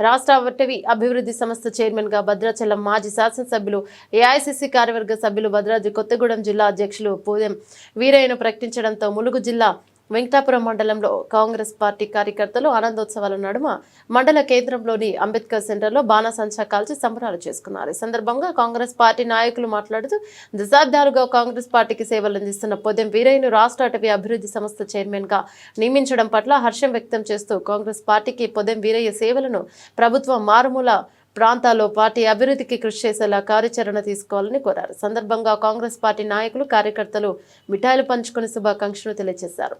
రాష్ట్ర అటవీ అభివృద్ధి సంస్థ చైర్మన్ గా భద్రాచలం మాజీ శాసనసభ్యులు ఏఐసిసి కార్యవర్గ సభ్యులు భద్రాద్రి కొత్తగూడెం జిల్లా అధ్యక్షులు పోదెం వీరయ్యను ప్రకటించడంతో ములుగు జిల్లా వెంకటాపురం మండలంలో కాంగ్రెస్ పార్టీ కార్యకర్తలు ఆనందోత్సవాల నడుమ మండల కేంద్రంలోని అంబేద్కర్ సెంటర్లో బాణసంచా కాల్చి సంబరాలు చేసుకున్నారు. ఈ సందర్భంగా కాంగ్రెస్ పార్టీ నాయకులు మాట్లాడుతూ దశాబ్దాలుగా కాంగ్రెస్ పార్టీకి సేవలు అందిస్తున్న పోదెం వీరయ్యను రాష్ట్ర అటవీ అభివృద్ధి సంస్థ చైర్మన్ గా నియమించడం పట్ల హర్షం వ్యక్తం చేస్తూ కాంగ్రెస్ పార్టీకి పోదెం వీరయ్య సేవలను ప్రభుత్వం మారుమూల ప్రాంతాల్లో పార్టీ అభివృద్ధికి కృషి చేసేలా కార్యాచరణ తీసుకోవాలని కోరారు. సందర్భంగా కాంగ్రెస్ పార్టీ నాయకులు కార్యకర్తలు మిఠాయిలు పంచుకుని శుభాకాంక్షలు తెలియజేశారు.